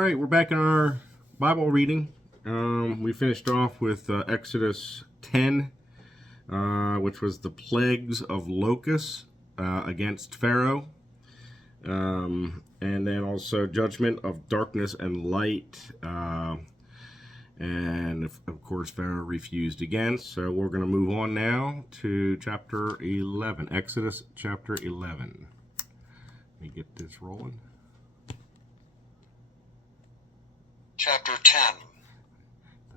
right, we're back in our Bible reading. We finished off with Exodus 10, which was the plagues of locusts against Pharaoh. And then also judgment of darkness and light. And of course, Pharaoh refused again. So we're going to move on now to chapter 11, Exodus chapter 11. Let me get this rolling. Chapter 10.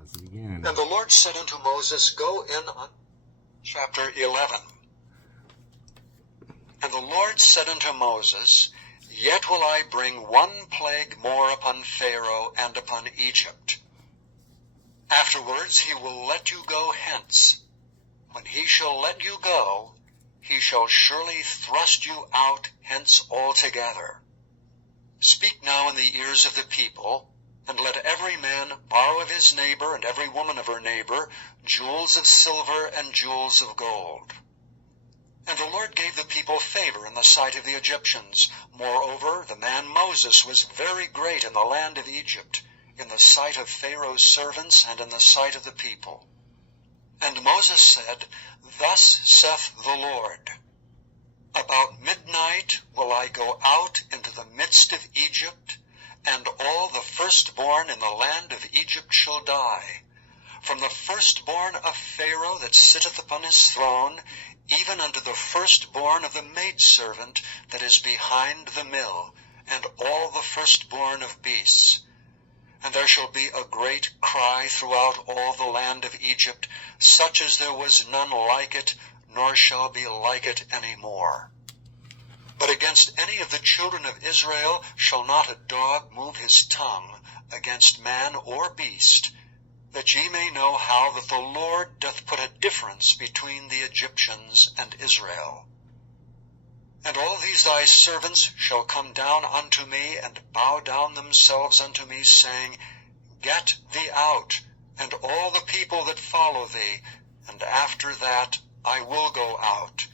Does it again. And the Lord said unto Moses, Go in on... Chapter 11. And the Lord said unto Moses, Yet will I bring one plague more upon Pharaoh and upon Egypt. Afterwards he will let you go hence. When he shall let you go, he shall surely thrust you out hence altogether. Speak now in the ears of the people, and let every man borrow of his neighbor and every woman of her neighbor jewels of silver and jewels of gold. And the Lord gave the people favor in the sight of the Egyptians. Moreover, the man Moses was very great in the land of Egypt, in the sight of Pharaoh's servants and in the sight of the people. And Moses said, Thus saith the Lord, About midnight will I go out into the midst of Egypt, and all the firstborn in the land of Egypt shall die, from the firstborn of Pharaoh that sitteth upon his throne, even unto the firstborn of the maidservant that is behind the mill, and all the firstborn of beasts. And there shall be a great cry throughout all the land of Egypt, such as there was none like it, nor shall be like it any more. But against any of the children of Israel shall not a dog move his tongue against man or beast, that ye may know how that the Lord doth put a difference between the Egyptians and Israel. And all these thy servants shall come down unto me, and bow down themselves unto me, saying, Get thee out, and all the people that follow thee, and after that I will go out.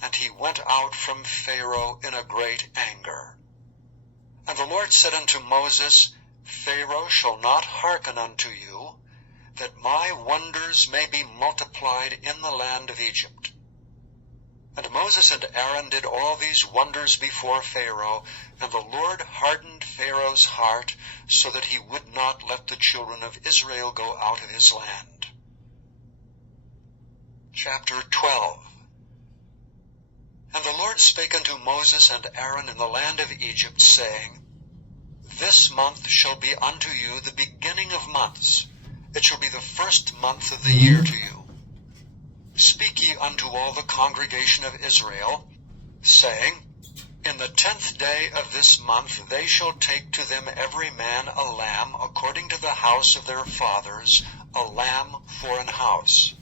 And he went out from Pharaoh in a great anger. And the Lord said unto Moses, Pharaoh shall not hearken unto you, that my wonders may be multiplied in the land of Egypt. And Moses and Aaron did all these wonders before Pharaoh, and the Lord hardened Pharaoh's heart, so that he would not let the children of Israel go out of his land. Chapter 12. And the Lord spake unto Moses and Aaron in the land of Egypt, saying, This month shall be unto you the beginning of months. It shall be the first month of the year to you. Speak ye unto all the congregation of Israel, saying, In the 10th day of this month they shall take to them every man a lamb, according to the house of their fathers, a lamb for an house.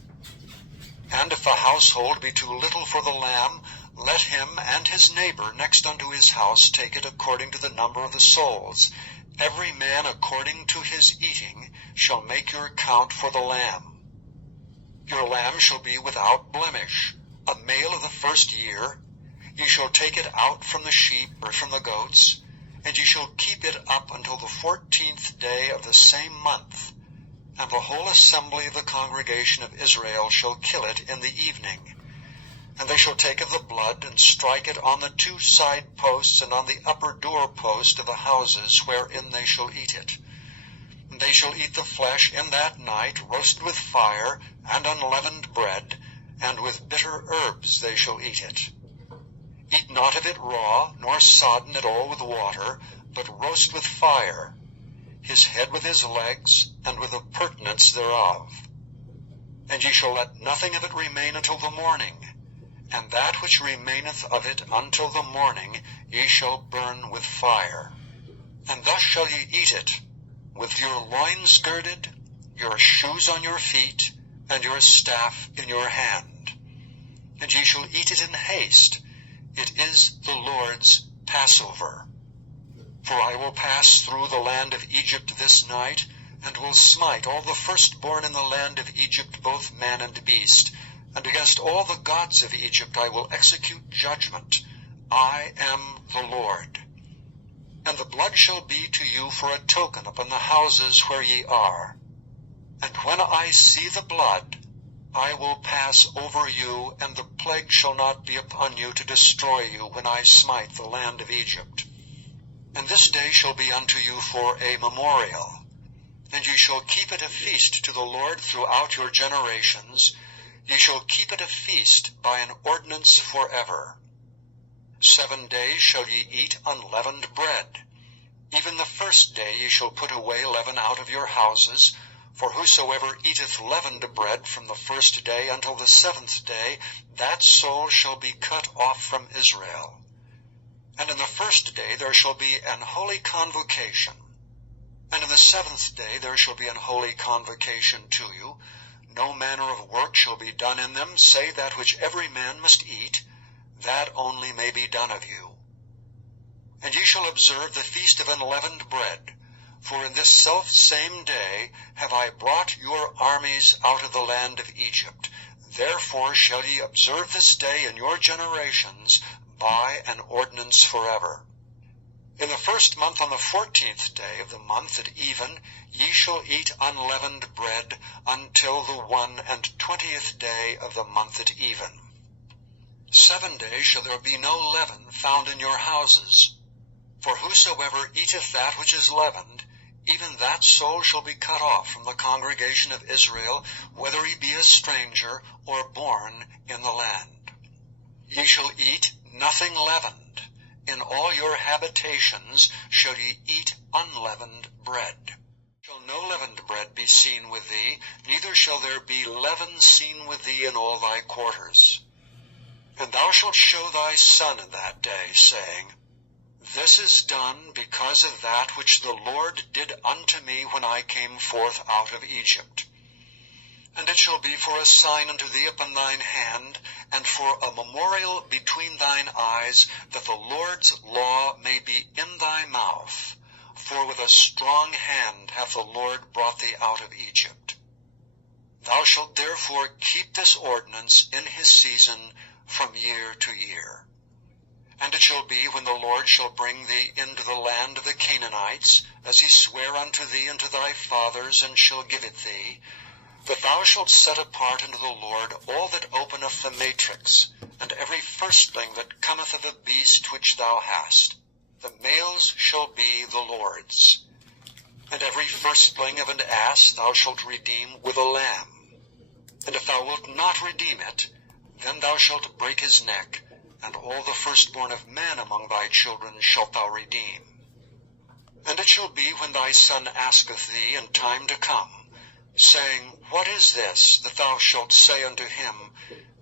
And if a household be too little for the lamb, let him and his neighbor next unto his house take it according to the number of the souls. Every man according to his eating shall make your account for the lamb. Your lamb shall be without blemish, a male of the first year. Ye shall take it out from the sheep or from the goats, and ye shall keep it up until the 14th day of the same month. And the whole assembly of the congregation of Israel shall kill it in the evening. And they shall take of the blood, and strike it on the 2 side posts, and on the upper door post of the houses wherein they shall eat it. And they shall eat the flesh in that night, roasted with fire, and unleavened bread, and with bitter herbs they shall eat it. Eat not of it raw, nor sodden at all with water, but roast with fire, his head with his legs, and with the purtenance thereof. And ye shall let nothing of it remain until the morning. And that which remaineth of it until the morning ye shall burn with fire. And thus shall ye eat it, with your loins girded, your shoes on your feet, and your staff in your hand. And ye shall eat it in haste. It is the Lord's Passover. For I will pass through the land of Egypt this night, and will smite all the firstborn in the land of Egypt, both man and beast. And against all the gods of Egypt I will execute judgment. I am the Lord. And the blood shall be to you for a token upon the houses where ye are. And when I see the blood, I will pass over you, and the plague shall not be upon you to destroy you when I smite the land of Egypt. And this day shall be unto you for a memorial, and ye shall keep it a feast to the Lord throughout your generations. Ye shall keep it a feast by an ordinance forever. 7 days shall ye eat unleavened bread. Even the first day ye shall put away leaven out of your houses, for whosoever eateth leavened bread from the first day until the 7th day, that soul shall be cut off from Israel. And in the first day there shall be an holy convocation. And in the 7th day there shall be an holy convocation to you. No manner of work shall be done in them, save that which every man must eat, that only may be done of you. And ye shall observe the feast of unleavened bread, for in this selfsame day have I brought your armies out of the land of Egypt. Therefore shall ye observe this day in your generations by an ordinance forever. In the first month, on the 14th day of the month at even, ye shall eat unleavened bread until the 21st day of the month at even. 7 days shall there be no leaven found in your houses. For whosoever eateth that which is leavened, even that soul shall be cut off from the congregation of Israel, whether he be a stranger or born in the land. Ye shall eat nothing leavened. In all your habitations shall ye eat unleavened bread. Shall no leavened bread be seen with thee, neither shall there be leaven seen with thee in all thy quarters. And thou shalt show thy son in that day, saying, This is done because of that which the Lord did unto me when I came forth out of Egypt. And it shall be for a sign unto thee upon thine hand, and for a memorial between thine eyes, that the Lord's law may be in thy mouth. For with a strong hand hath the Lord brought thee out of Egypt. Thou shalt therefore keep this ordinance in his season from year to year. And it shall be, when the Lord shall bring thee into the land of the Canaanites, as he sware unto thee and to thy fathers, and shall give it thee, that thou shalt set apart unto the Lord all that openeth the matrix, and every firstling that cometh of a beast which thou hast. The males shall be the Lord's. And every firstling of an ass thou shalt redeem with a lamb. And if thou wilt not redeem it, then thou shalt break his neck, and all the firstborn of man among thy children shalt thou redeem. And it shall be, when thy son asketh thee in time to come, saying, What is this? That thou shalt say unto him,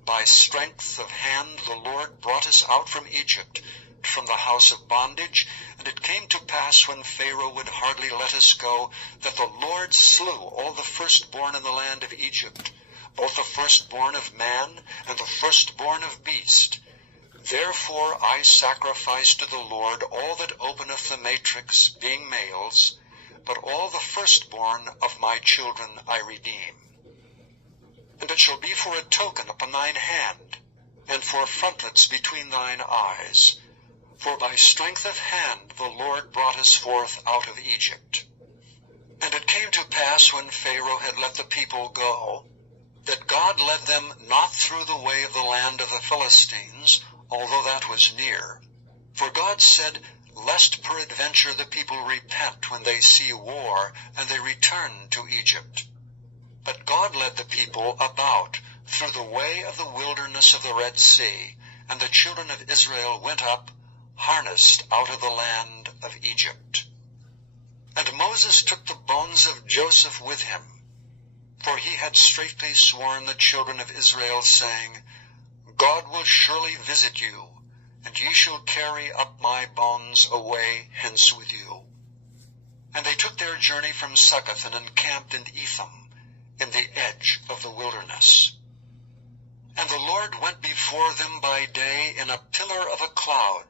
By strength of hand the Lord brought us out from Egypt, from the house of bondage. And it came to pass, when Pharaoh would hardly let us go, that the Lord slew all the firstborn in the land of Egypt, both the firstborn of man and the firstborn of beast. Therefore I sacrifice to the Lord all that openeth the matrix, being males, but all the firstborn of my children I redeem. And it shall be for a token upon thine hand, and for frontlets between thine eyes. For by strength of hand the Lord brought us forth out of Egypt. And it came to pass, when Pharaoh had let the people go, that God led them not through the way of the land of the Philistines, although that was near. For God said, Lest peradventure the people repent when they see war, and they return to Egypt. But God led the people about through the way of the wilderness of the Red Sea, and the children of Israel went up, harnessed out of the land of Egypt. And Moses took the bones of Joseph with him, for he had straitly sworn the children of Israel, saying, God will surely visit you, and ye shall carry up my bones away hence with you. And they took their journey from Succoth, and encamped in Etham, in the edge of the wilderness. And the Lord went before them by day in a pillar of a cloud,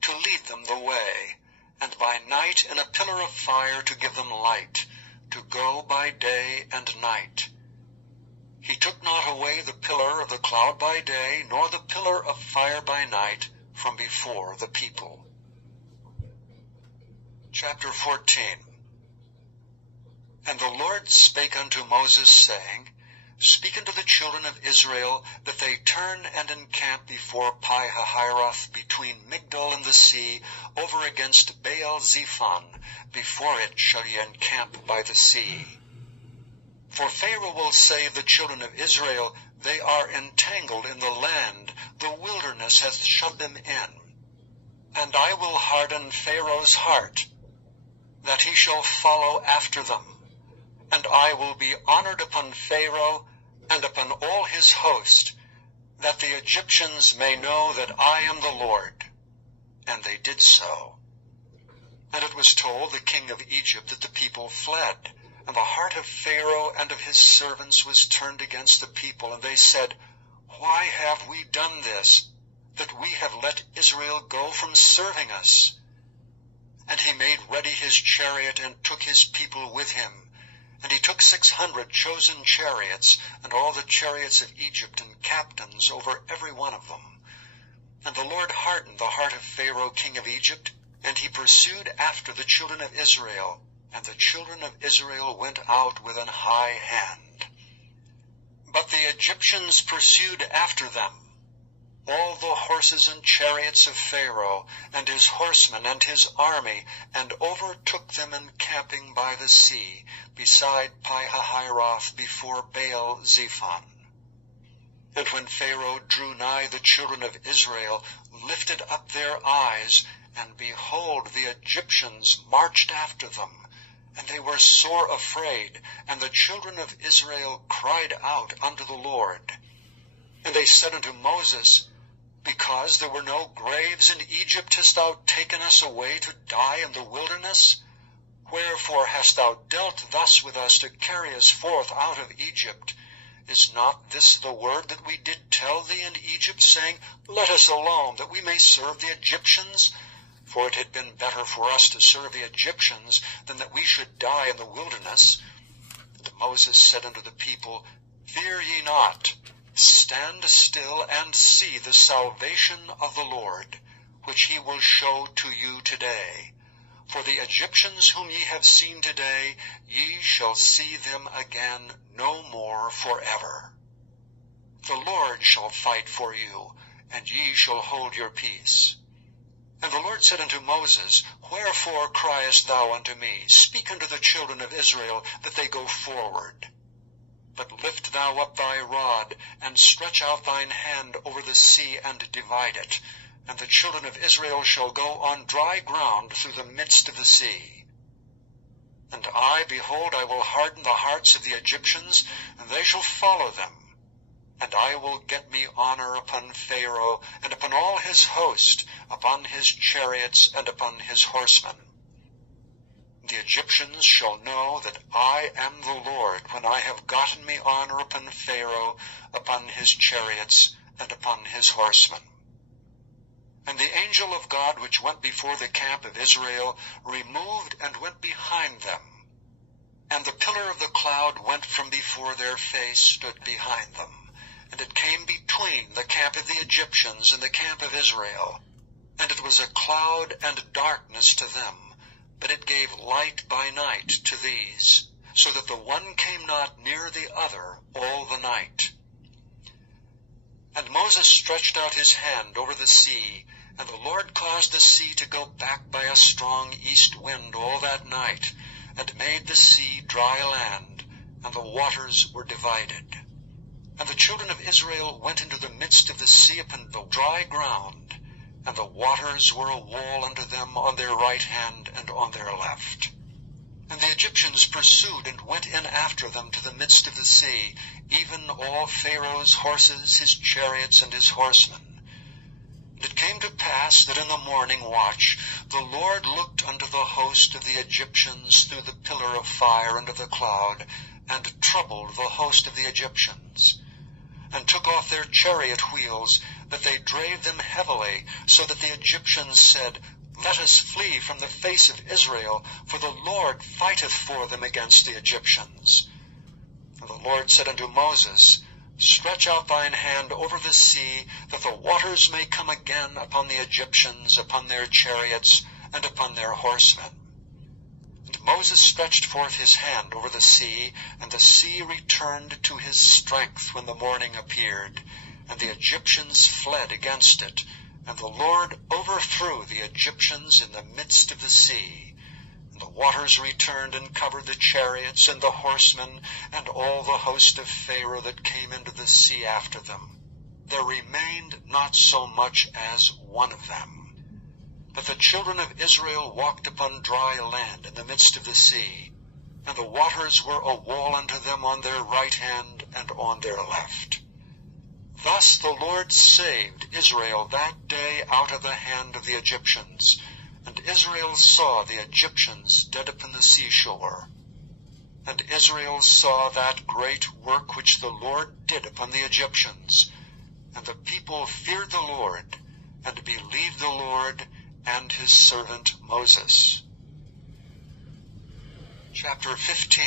to lead them the way, and by night in a pillar of fire to give them light, to go by day and night. He took not away the pillar of the cloud by day, nor the pillar of fire by night, from before the people. Chapter 14. And the Lord spake unto Moses, saying, Speak unto the children of Israel, that they turn and encamp before Pi-hahiroth, between Migdol and the sea, over against Baal-zephon. Before it shall ye encamp by the sea. For Pharaoh will say of the children of Israel, They are entangled in the land, the wilderness hath shut them in. And I will harden Pharaoh's heart, that he shall follow after them. And I will be honored upon Pharaoh and upon all his host, that the Egyptians may know that I am the Lord. And they did so. And it was told the king of Egypt that the people fled, and the heart of Pharaoh and of his servants was turned against the people, and they said, Why have we done this, that we have let Israel go from serving us? And he made ready his chariot, and took his people with him. And he took 600 chosen chariots, and all the chariots of Egypt, and captains over every one of them. And the Lord hardened the heart of Pharaoh king of Egypt, and he pursued after the children of Israel, and the children of Israel went out with an high hand. But the Egyptians pursued after them, all the horses and chariots of Pharaoh, and his horsemen and his army, and overtook them encamping by the sea, beside Pi-hahiroth, before Baal-zephon. And when Pharaoh drew nigh, the children of Israel lifted up their eyes, and behold, the Egyptians marched after them. And they were sore afraid, and the children of Israel cried out unto the Lord. And they said unto Moses, Because there were no graves in Egypt, hast thou taken us away to die in the wilderness? Wherefore hast thou dealt thus with us, to carry us forth out of Egypt? Is not this the word that we did tell thee in Egypt, saying, Let us alone, that we may serve the Egyptians? For it had been better for us to serve the Egyptians, than that we should die in the wilderness. And Moses said unto the people, Fear ye not, stand still, and see the salvation of the Lord, which he will show to you today. For the Egyptians whom ye have seen today, ye shall see them again no more forever. The Lord shall fight for you, and ye shall hold your peace. And the Lord said unto Moses, Wherefore criest thou unto me? Speak unto the children of Israel, that they go forward. But lift thou up thy rod, and stretch out thine hand over the sea, and divide it. And the children of Israel shall go on dry ground through the midst of the sea. And I, behold, I will harden the hearts of the Egyptians, and they shall follow them. And I will get me honor upon Pharaoh, and upon all his host, upon his chariots, and upon his horsemen. The Egyptians shall know that I am the Lord, when I have gotten me honor upon Pharaoh, upon his chariots, and upon his horsemen. And the angel of God which went before the camp of Israel removed and went behind them. And the pillar of the cloud went from before their face, stood behind them. And it came between the camp of the Egyptians and the camp of Israel. And it was a cloud and darkness to them, but it gave light by night to these, so that the one came not near the other all the night. And Moses stretched out his hand over the sea, and the Lord caused the sea to go back by a strong east wind all that night, and made the sea dry land, and the waters were divided. And the children of Israel went into the midst of the sea upon the dry ground, and the waters were a wall unto them on their right hand and on their left. And the Egyptians pursued and went in after them to the midst of the sea, even all Pharaoh's horses, his chariots, and his horsemen. And it came to pass that in the morning watch the Lord looked unto the host of the Egyptians through the pillar of fire and of the cloud, and troubled the host of the Egyptians, and took off their chariot wheels, that they drave them heavily, so that the Egyptians said, Let us flee from the face of Israel, for the Lord fighteth for them against the Egyptians. And the Lord said unto Moses, Stretch out thine hand over the sea, that the waters may come again upon the Egyptians, upon their chariots, and upon their horsemen. And Moses stretched forth his hand over the sea, and the sea returned to his strength when the morning appeared, and the Egyptians fled against it. And the Lord overthrew the Egyptians in the midst of the sea. And the waters returned and covered the chariots and the horsemen, and all the host of Pharaoh that came into the sea after them. There remained not so much as one of them. But the children of Israel walked upon dry land in the midst of the sea, and the waters were a wall unto them on their right hand and on their left. Thus the Lord saved Israel that day out of the hand of the Egyptians, and Israel saw the Egyptians dead upon the seashore. And Israel saw that great work which the Lord did upon the Egyptians, and the people feared the Lord, and believed the Lord and his servant Moses. Chapter 15.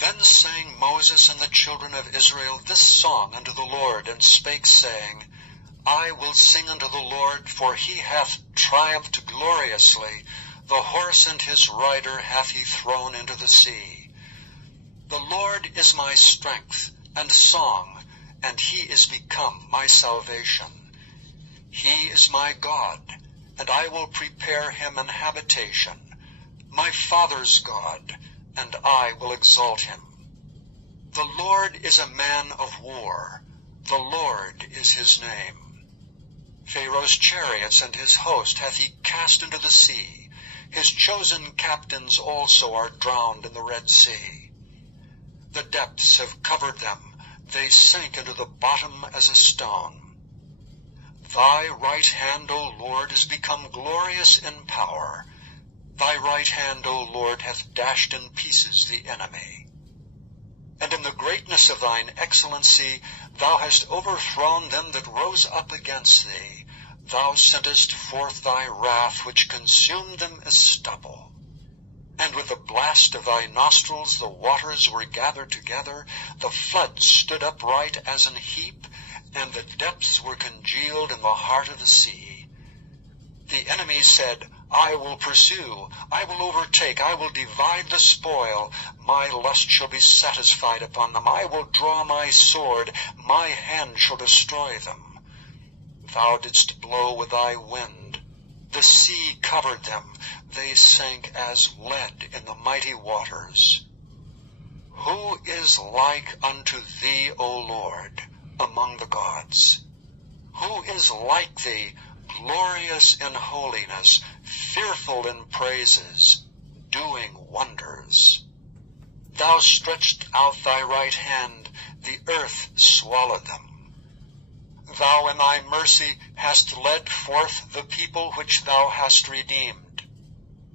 Then sang Moses and the children of Israel this song unto the Lord, and spake, saying, I will sing unto the Lord, for he hath triumphed gloriously. The horse and his rider hath he thrown into the sea. The Lord is my strength and song, and he is become my salvation. He is my God, and I will prepare him an habitation, my father's God, and I will exalt him. The Lord is a man of war, the Lord is his name. Pharaoh's chariots and his host hath he cast into the sea. His chosen captains also are drowned in the Red Sea. The depths have covered them, they sank into the bottom as a stone. Thy right hand, O Lord, is become glorious in power. Thy right hand, O Lord, hath dashed in pieces the enemy. And in the greatness of thine excellency thou hast overthrown them that rose up against thee. Thou sentest forth thy wrath, which consumed them as stubble. And with the blast of thy nostrils the waters were gathered together, the floods stood upright as an heap, and the depths were congealed in the heart of the sea. The enemy said, I will pursue, I will overtake, I will divide the spoil. My lust shall be satisfied upon them. I will draw my sword, my hand shall destroy them. Thou didst blow with thy wind. The sea covered them. They sank as lead in the mighty waters. Who is like unto thee, O Lord, among the gods? Who is like thee, glorious in holiness, fearful in praises, doing wonders? Thou stretched out thy right hand, the earth swallowed them. Thou in thy mercy hast led forth the people which thou hast redeemed.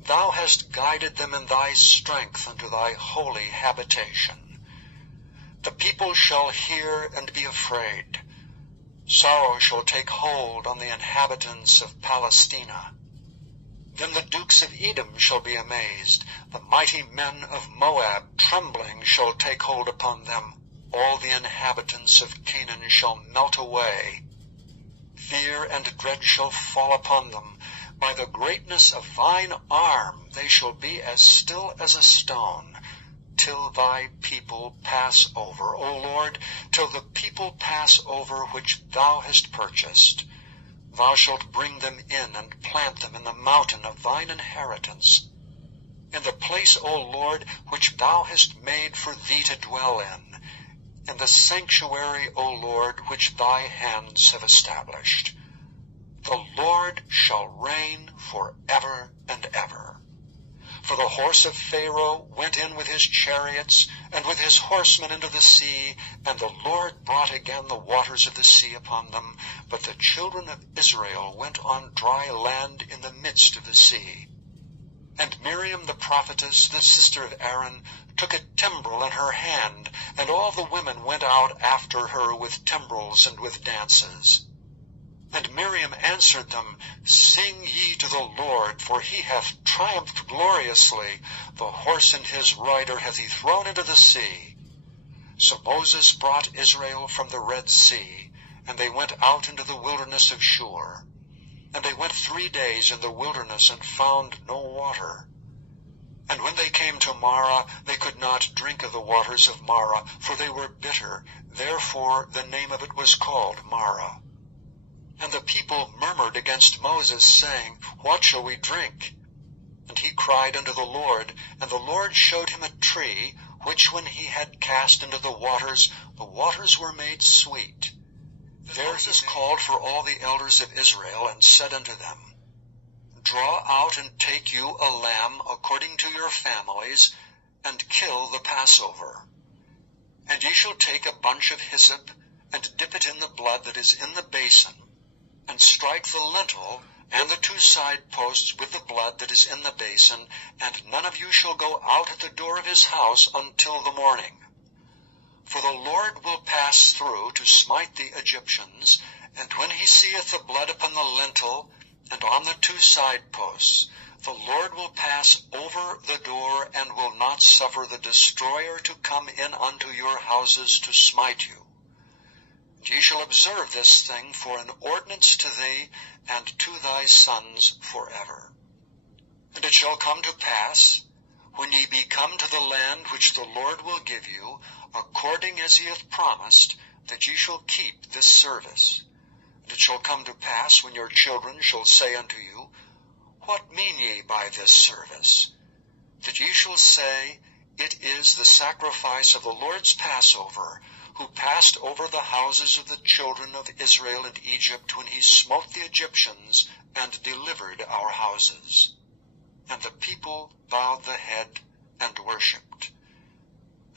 Thou hast guided them in thy strength unto thy holy habitation. The people shall hear and be afraid. Sorrow shall take hold on the inhabitants of Palestina. Then the dukes of Edom shall be amazed. The mighty men of Moab trembling shall take hold upon them. All the inhabitants of Canaan shall melt away. Fear and dread shall fall upon them. By the greatness of thine arm they shall be as still as a stone, till thy people pass over, O Lord, till the people pass over which thou hast purchased. Thou shalt bring them in and plant them in the mountain of thine inheritance, in the place, O Lord, which thou hast made for thee to dwell in the sanctuary, O Lord, which thy hands have established. The Lord shall reign forever and ever. For the horse of Pharaoh went in with his chariots and with his horsemen into the sea, and the Lord brought again the waters of the sea upon them. But the children of Israel went on dry land in the midst of the sea. And Miriam the prophetess, the sister of Aaron, took a timbrel in her hand, and all the women went out after her with timbrels and with dances. And Miriam answered them, Sing ye to the Lord, for he hath triumphed gloriously. The horse and his rider hath he thrown into the sea. So Moses brought Israel from the Red Sea, and they went out into the wilderness of Shur. And they went 3 days in the wilderness, and found no water. And when they came to Marah, they could not drink of the waters of Marah, for they were bitter. Therefore the name of it was called Marah. And the people murmured against Moses, saying, What shall we drink? And he cried unto the Lord, and the Lord showed him a tree, which when he had cast into the waters were made sweet. There Moses called for all the elders of Israel, and said unto them, Draw out and take you a lamb according to your families, and kill the Passover. And ye shall take a bunch of hyssop, and dip it in the blood that is in the basin, and strike the lintel and the 2 side posts with the blood that is in the basin, and none of you shall go out at the door of his house until the morning. For the Lord will pass through to smite the Egyptians, and when he seeth the blood upon the lintel and on the 2 side posts, the Lord will pass over the door, and will not suffer the destroyer to come in unto your houses to smite you. And ye shall observe this thing for an ordinance to thee and to thy sons forever. And it shall come to pass, when ye be come to the land which the Lord will give you, according as he hath promised, that ye shall keep this service. And it shall come to pass, when your children shall say unto you, What mean ye by this service? That ye shall say, It is the sacrifice of the Lord's Passover, who passed over the houses of the children of Israel and Egypt, when he smote the Egyptians and delivered our houses. And the people bowed the head and worshipped.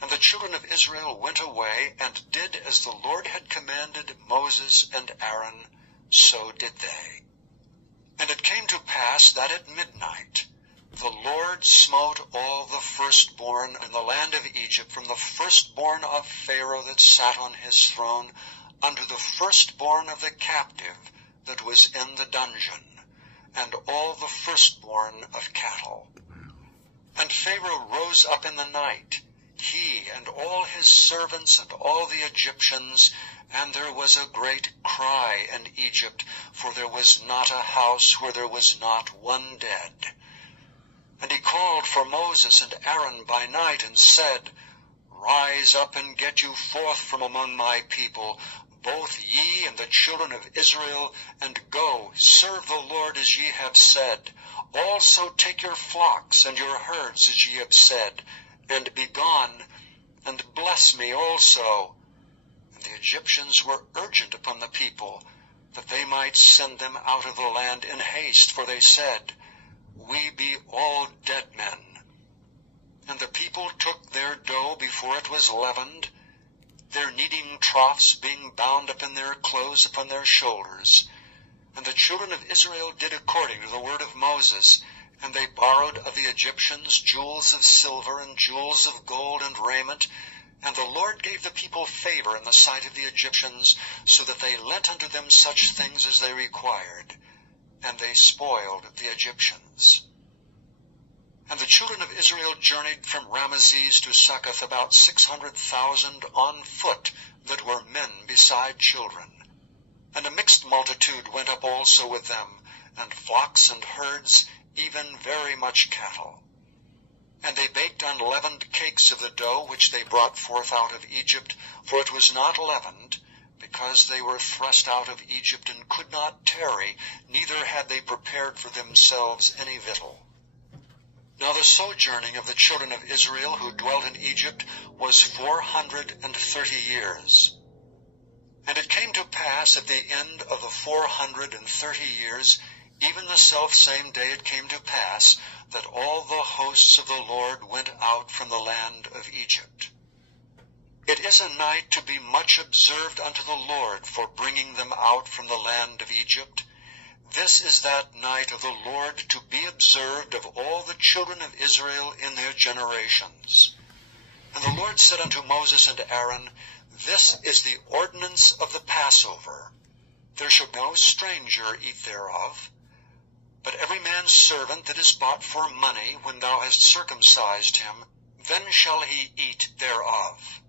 And the children of Israel went away, and did as the Lord had commanded Moses and Aaron, so did they. And it came to pass that at midnight the Lord smote all the firstborn in the land of Egypt, from the firstborn of Pharaoh that sat on his throne, unto the firstborn of the captive that was in the dungeon, and all the firstborn of cattle. And Pharaoh rose up in the night, he and all his servants and all the Egyptians, and there was a great cry in Egypt, for there was not a house where there was not one dead. And he called for Moses and Aaron by night, and said, Rise up and get you forth from among my people, both ye and the children of Israel, and go, serve the Lord as ye have said. Also take your flocks and your herds as ye have said, and be gone, and bless me also. And the Egyptians were urgent upon the people, that they might send them out of the land in haste, for they said, We be all dead men. And the people took their dough before it was leavened, their kneading troughs being bound up in their clothes upon their shoulders. And the children of Israel did according to the word of Moses, and they borrowed of the Egyptians jewels of silver and jewels of gold and raiment. And the Lord gave the people favor in the sight of the Egyptians, so that they lent unto them such things as they required, and they spoiled the Egyptians. And the children of Israel journeyed from Ramesses to Succoth, about 600,000 on foot, that were men beside children. And a mixed multitude went up also with them, and flocks and herds, even very much cattle. And they baked unleavened cakes of the dough which they brought forth out of Egypt, for it was not leavened, because they were thrust out of Egypt, and could not tarry, neither had they prepared for themselves any victual. Now the sojourning of the children of Israel who dwelt in Egypt was 430 years. And it came to pass at the end of the 430 years, even the selfsame day it came to pass, that all the hosts of the Lord went out from the land of Egypt. It is a night to be much observed unto the Lord, for bringing them out from the land of Egypt. This is that night of the Lord to be observed of all the children of Israel in their generations. And the Lord said unto Moses and Aaron, This is the ordinance of the Passover. There shall no stranger eat thereof, but every man's servant that is bought for money, when thou hast circumcised him, then shall he eat thereof.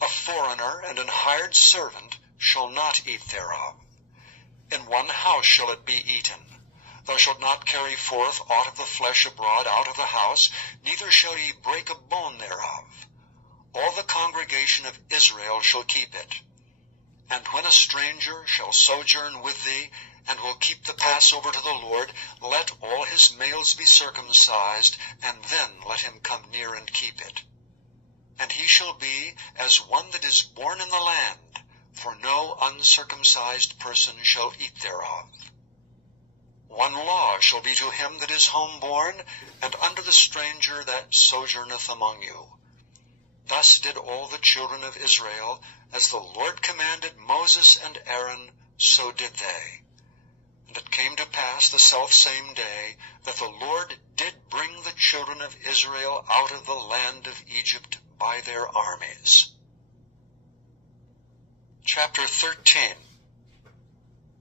A foreigner and an hired servant shall not eat thereof. In one house shall it be eaten. Thou shalt not carry forth aught of the flesh abroad out of the house, neither shall ye break a bone thereof. All the congregation of Israel shall keep it. And when a stranger shall sojourn with thee, and will keep the Passover to the Lord, let all his males be circumcised, and then let him come near and keep it. And he shall be as one that is born in the land, for no uncircumcised person shall eat thereof. One law shall be to him that is homeborn, and unto the stranger that sojourneth among you. Thus did all the children of Israel, as the Lord commanded Moses and Aaron, so did they. And it came to pass the selfsame day, that the Lord did bring the children of Israel out of the land of Egypt by their armies. Chapter 13.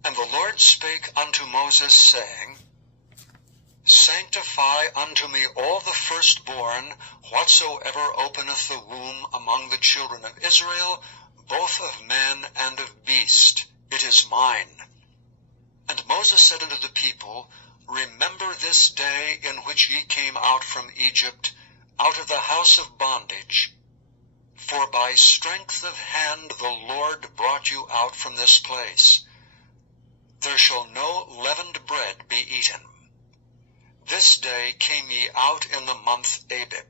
And the Lord spake unto Moses, saying, Sanctify unto me all the firstborn, whatsoever openeth the womb among the children of Israel, both of man and of beast. It is mine. And Moses said unto the people, Remember this day in which ye came out from Egypt, out of the house of bondage. For by strength of hand the Lord brought you out from this place. There shall no leavened bread be eaten. This day came ye out in the month Abib.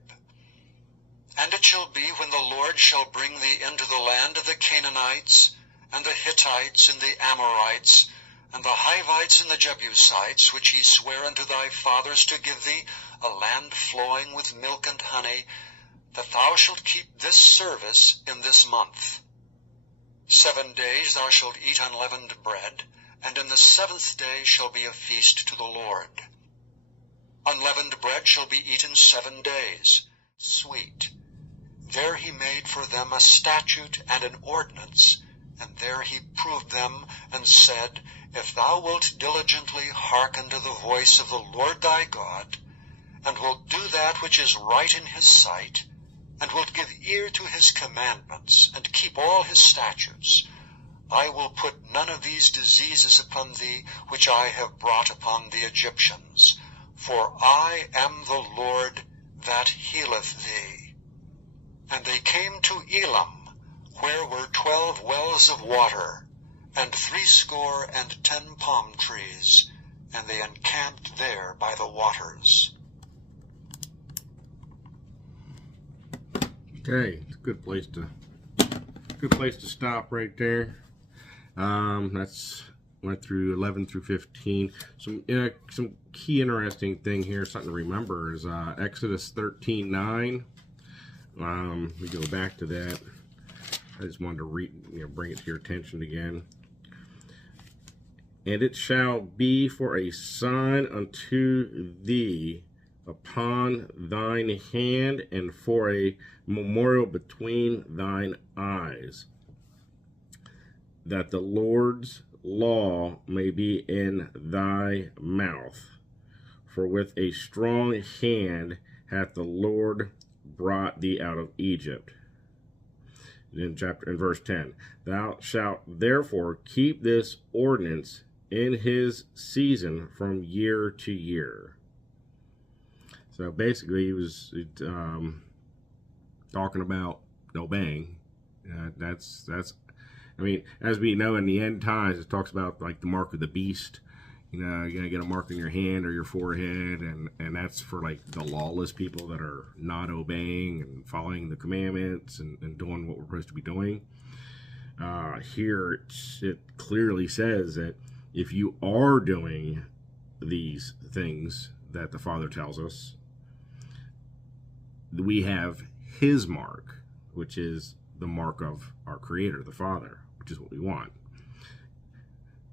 And it shall be, when the Lord shall bring thee into the land of the Canaanites, and the Hittites, and the Amorites, and the Hivites, and the Jebusites, which he sware unto thy fathers to give thee, a land flowing with milk and honey, that thou shalt keep this service in this month. 7 days thou shalt eat unleavened bread, and in the 7th day shall be a feast to the Lord. Unleavened bread shall be eaten 7 days, sweet. There he made for them a statute and an ordinance, and there he proved them, and said, If thou wilt diligently hearken to the voice of the Lord thy God, and wilt do that which is right in his sight, and wilt give ear to his commandments, and keep all his statutes, I will put none of these diseases upon thee, which I have brought upon the Egyptians. For I am the Lord that healeth thee. And they came to Elam, where were 12 wells of water, and 70 palm trees, and they encamped there by the waters. Okay, it's a good place to stop right there. That's went through 11 through 15. Some key interesting thing here, something to remember, is Exodus 13:9. We go back to that. I just wanted to bring it to your attention again. And it shall be for a sign unto thee upon thine hand, and for a memorial between thine eyes, that the Lord's law may be in thy mouth. For with a strong hand hath the Lord brought thee out of Egypt. In verse 10, thou shalt therefore keep this ordinance in his season from year to year. So basically, he was talking about obeying. That's. I mean, as we know, in the end times, it talks about like the mark of the beast. You know, you're gonna get a mark on your hand or your forehead, and that's for like the lawless people that are not obeying and following the commandments and doing what we're supposed to be doing. Here, it clearly says that if you are doing these things that the Father tells us, we have his mark, which is the mark of our Creator, the Father, which is what we want.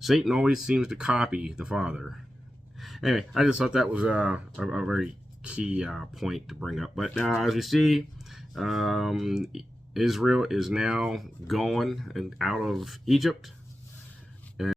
Satan always seems to copy the Father. Anyway, I just thought that was a very key point to bring up. But as we see, Israel is now going and out of Egypt.